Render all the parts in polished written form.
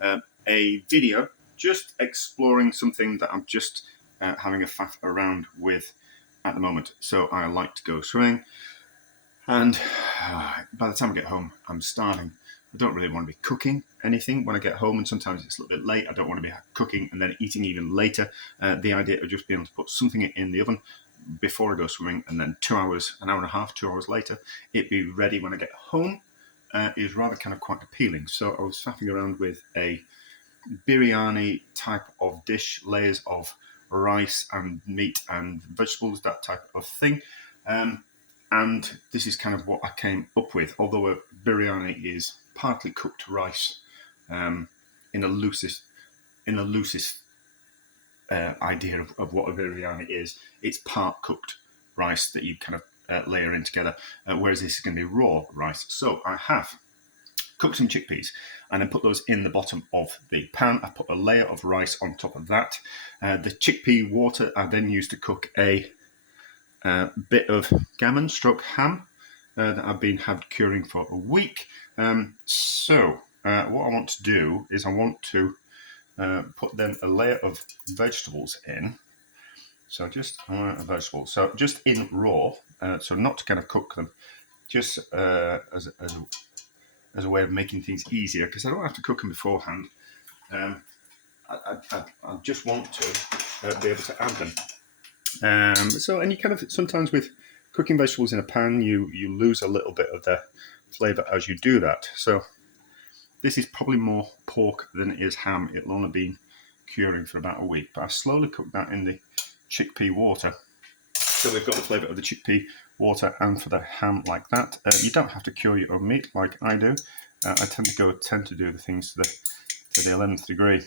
a video just exploring something that I'm just having a faff around with at the moment. So I like to go swimming, and by the time I get home, I'm starving. I don't really want to be cooking anything when I get home, and sometimes it's a little bit late. I don't want to be cooking and then eating even later. The idea of just being able to put something in the oven before I go swimming, and then 2 hours, an hour and a half, 2 hours later, it be ready when I get home is rather kind of quite appealing. So I was faffing around with a biryani type of dish, layers of rice and meat and vegetables, that type of thing. And this is kind of what I came up with, although a biryani is partly cooked rice in the loosest idea of what a biryani is. It's part cooked rice that you kind of layer in together, whereas this is going to be raw rice. So I have cooked some chickpeas and then put those in the bottom of the pan. I put a layer of rice on top of that. The chickpea water I then used to cook a bit of gammon stroke ham that I've been had curing for a week. So what I want to do is I want to put then a layer of vegetables in. So just a layer of vegetables. So just in raw, so not to kind of cook them, just as a way of making things easier, because I don't have to cook them beforehand. I just want to be able to add them. And you kind of, sometimes with cooking vegetables in a pan, you lose a little bit of their flavour as you do that. So this is probably more pork than it is ham. It'll only be curing for about a week, but I slowly cooked that in the chickpea water. So we've got the flavour of the chickpea water and for the ham like that. You don't have to cure your own meat like I do. I tend to do the things to the 11th degree.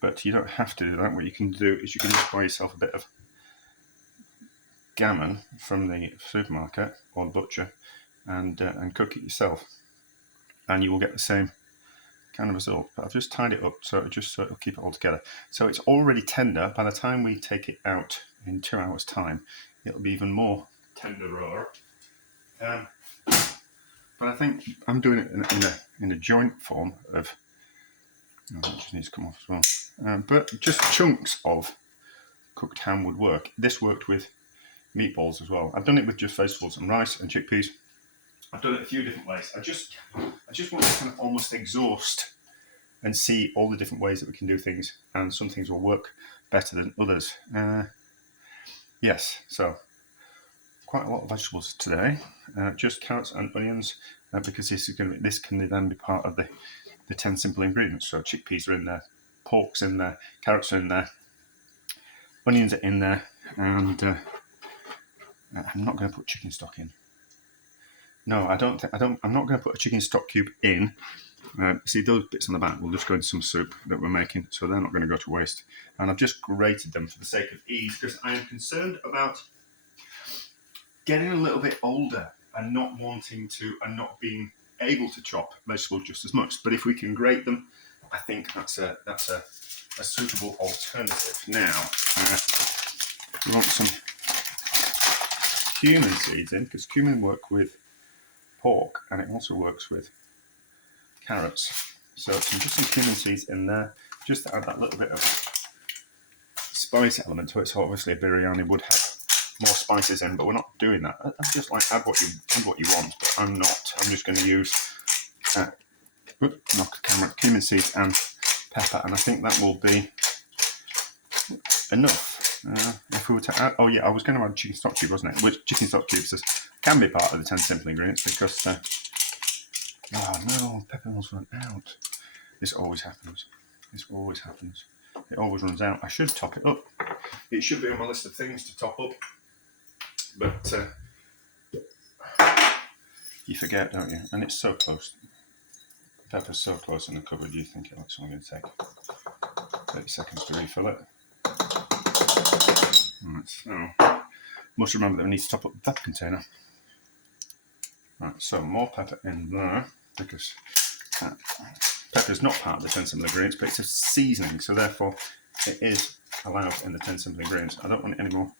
But you don't have to do that. What you can do is you can just buy yourself a bit of gammon from the supermarket or butcher and cook it yourself, and you will get the same kind of result. But I've just tied it up so it'll keep it all together. So it's already tender. By the time we take it out in 2 hours' time, it'll be even more tenderer. But I think I'm doing it in a joint form of. Oh, it just needs to come off as well. But just chunks of cooked ham would work. This worked with meatballs as well. I've done it with just vegetables and rice and chickpeas. I've done it a few different ways. I just want to kind of almost exhaust and see all the different ways that we can do things, and some things will work better than others. Yes, so quite a lot of vegetables today. Just carrots and onions, because this can then be part of the 10 simple ingredients. So chickpeas are in there, pork's in there, carrots are in there, onions are in there, and I'm not going to put chicken stock in. No, I'm not going to put a chicken stock cube in. See, those bits on the back will just go into some soup that we're making, so they're not going to go to waste. And I've just grated them for the sake of ease, because I am concerned about getting a little bit older and not wanting to, and not being able to chop vegetables just as much. But if we can grate them, I think that's a suitable alternative. Now, we want some cumin seeds in, because cumin work with pork and it also works with carrots. So just some cumin seeds in there, just to add that little bit of spice element to it. So obviously a biryani would have more spices in, but we're not doing that. I just like add what you want, but I'm not. I'm just going to use cumin seeds and pepper, and I think that will be enough. If we were to add, I was going to add chicken stock cube, wasn't it? Which chicken stock cubes can be part of the 10 simple ingredients, because pepper will run out. This always happens. It always runs out. I should top it up. It should be on my list of things to top up. But you forget, don't you? And it's so close. The pepper's so close in the cupboard, you think it's only going to take 30 seconds to refill it. Right, so must remember that we need to top up the pepper container. Right, so more pepper in there, because pepper is not part of the 10 simple ingredients, but it's a seasoning, so therefore it is allowed in the 10 simple ingredients. I don't want any more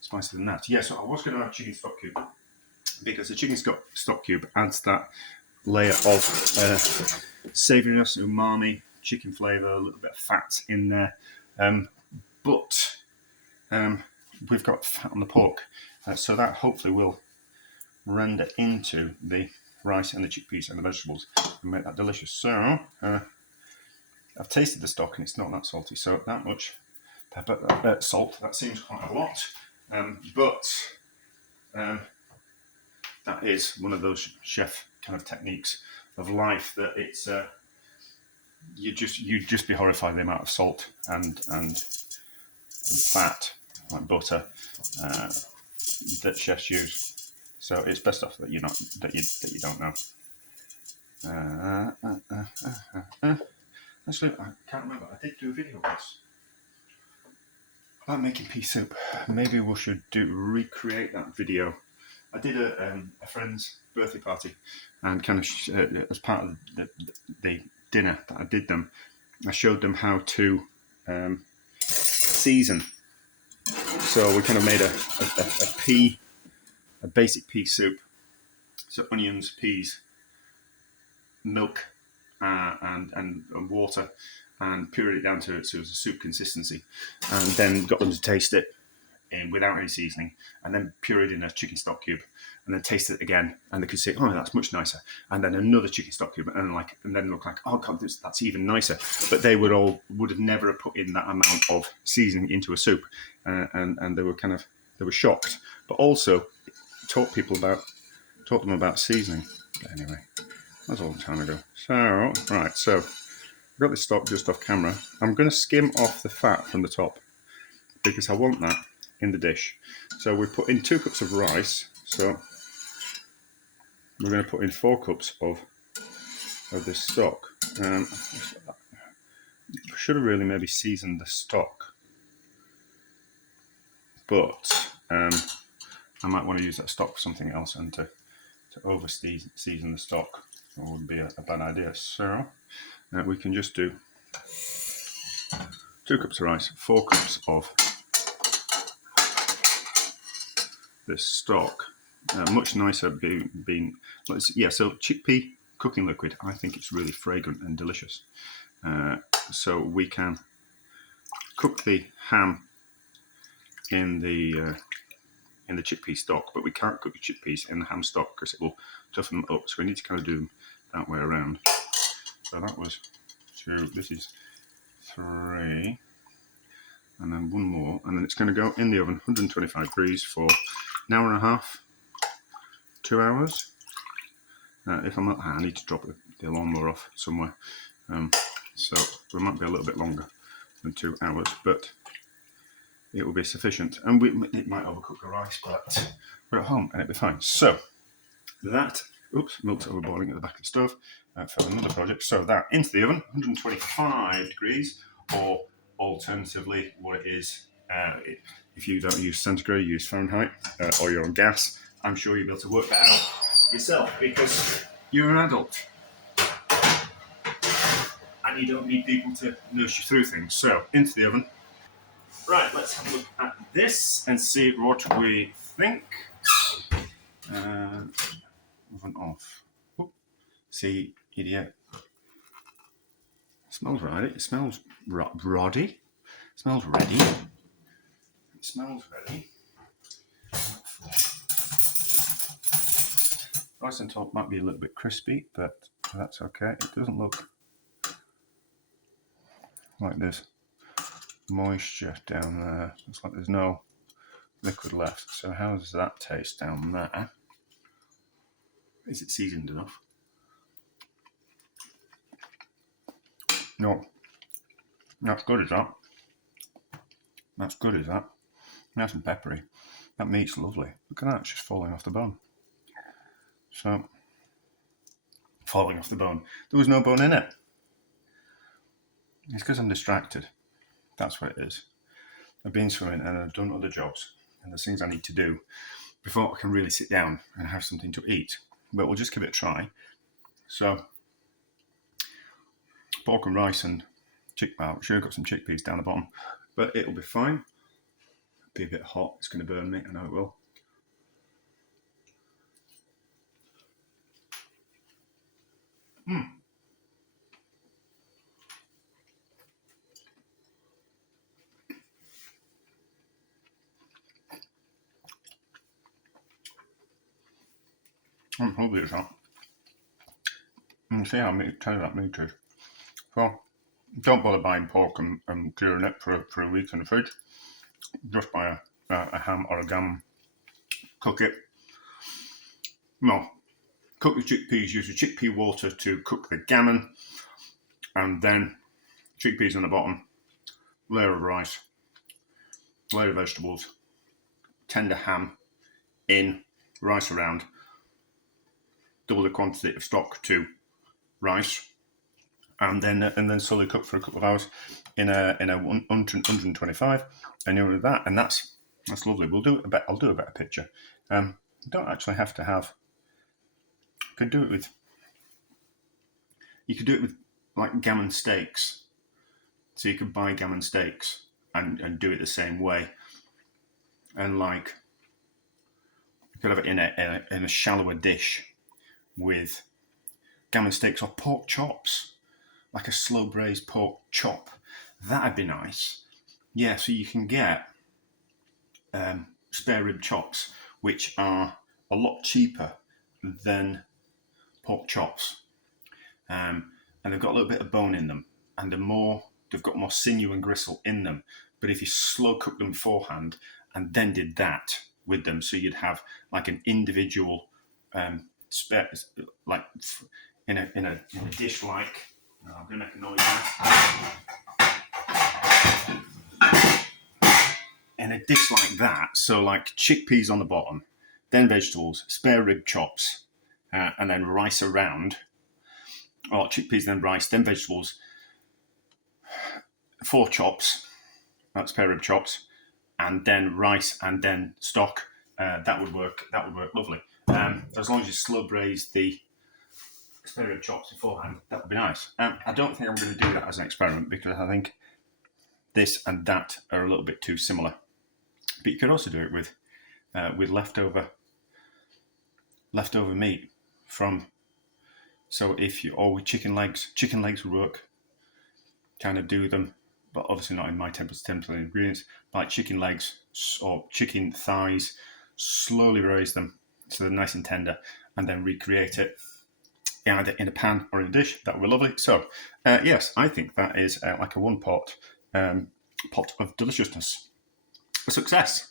spicy than that. Yeah, so I was going to add chicken stock cube, because the chicken stock cube adds that layer of savouriness, umami, chicken flavour, a little bit of fat in there. But we've got fat on the pork, so that hopefully will render into the rice and the chickpeas and the vegetables and make that delicious. So I've tasted the stock and it's not that salty, so that much pepper, salt, that seems quite a lot, but that is one of those chef kind of techniques of life that it's you'd just be horrified at the amount of salt and fat like butter that chefs use. So it's best off that you don't know. Actually, I can't remember. I did do a video once about making pea soup. Maybe we should recreate that video. I did a friend's birthday party, and kind of as part of the dinner that I did them, I showed them how to season. So we kind of made a basic pea soup. So onions, peas, milk, and water, and pureed it down to it so it was a soup consistency, and then got them to taste it without any seasoning, and then pureed in a chicken stock cube, and then tasted it again, and they could say, "Oh, that's much nicer," and then another chicken stock cube, and then look like, "Oh God, that's even nicer." But they would have never put in that amount of seasoning into a soup, and they were shocked, but also taught them about seasoning. But anyway, that was a long time ago. So right, so I've got this stock just off camera. I'm going to skim off the fat from the top because I want that in the dish. So we put in 2 cups of rice. So we're going to put in 4 cups of this stock. Should have really maybe seasoned the stock, but I might want to use that stock for something else, and to over season the stock would be a bad idea. So we can just do 2 cups of rice, 4 cups of this stock. Much nicer being so chickpea cooking liquid. I think it's really fragrant and delicious. So we can cook the ham in the chickpea stock, but we can't cook the chickpeas in the ham stock because it will toughen them up. So we need to kind of do them that way around. So that was 2. This is 3, and then 1 more, and then it's going to go in the oven, 125 degrees for an hour and a half, 2 hours. If I'm not, I need to drop the lawnmower off somewhere, so it might be a little bit longer than 2 hours, but it will be sufficient. And it might overcook the rice, but we're at home and it'll be fine. So that, milk's overboiling at the back of the stove for another project. So that into the oven, 125 degrees, or alternatively, what it is, if you don't use centigrade, you use Fahrenheit, or you're on gas, I'm sure you'll be able to work that out yourself because you're an adult and you don't need people to nurse you through things. So into the oven. Right, let's have a look at this and see what we think. Oven off. Oop. See, idiot. It smells right. It smells roddy. It smells ready. It smells ready. Rice on top might be a little bit crispy, but that's okay. It doesn't look like there's moisture down there. Looks like there's no liquid left. So how does that taste down there? Is it seasoned enough? No. That's good as that. That's good as that. Nice and peppery. That meat's lovely. Look at that, it's just falling off the bone. So, falling off the bone. There was no bone in it. It's because I'm distracted. That's what it is. I've been swimming and I've done other jobs, and there's things I need to do before I can really sit down and have something to eat. But we'll just give it a try. So, pork and rice and chickpea. Sure, I've got some chickpeas down the bottom, but it'll be fine. It'll be a bit hot. It's going to burn me. I know it will. Hopefully it's not. And see how tender that meat is. So, don't bother buying pork and clearing it for a week in the fridge. Just buy a ham or a gammon. Cook it. Well, cook the chickpeas. Use the chickpea water to cook the gammon. And then chickpeas on the bottom. Layer of rice. Layer of vegetables. Tender ham in. Rice around. Double the quantity of stock to rice. And then slowly cook for a couple of hours in a 125, and you're with that, and that's lovely. I'll do a better picture. You don't actually have to have. You can do it with like gammon steaks. So you can buy gammon steaks and do it the same way, and like you could have it in a shallower dish with gammon steaks or pork chops. Like a slow braised pork chop. That'd be nice. Yeah, so you can get spare rib chops, which are a lot cheaper than pork chops. And they've got a little bit of bone in them, and they've got more sinew and gristle in them. But if you slow cook them beforehand and then did that with them, so you'd have like an individual spare, like in a dish like. I'm going to make a noise now. In a dish like that, so like chickpeas on the bottom, then vegetables, spare rib chops, and then rice around. Or chickpeas, then rice, then vegetables, 4 chops, that's spare rib chops, and then rice, and then stock. That would work lovely. As long as you slow braise the spare rib chops beforehand, that would be nice. I don't think I'm going to do that as an experiment because I think this and that are a little bit too similar. But you could also do it with leftover meat from. So with chicken legs would work. Kind of do them, but obviously not in my template ingredients. Like chicken legs or chicken thighs, slowly braise them so they're nice and tender, and then recreate it either in a pan or in a dish. That would be lovely. So, yes, I think that is like a one-pot pot of deliciousness. A success.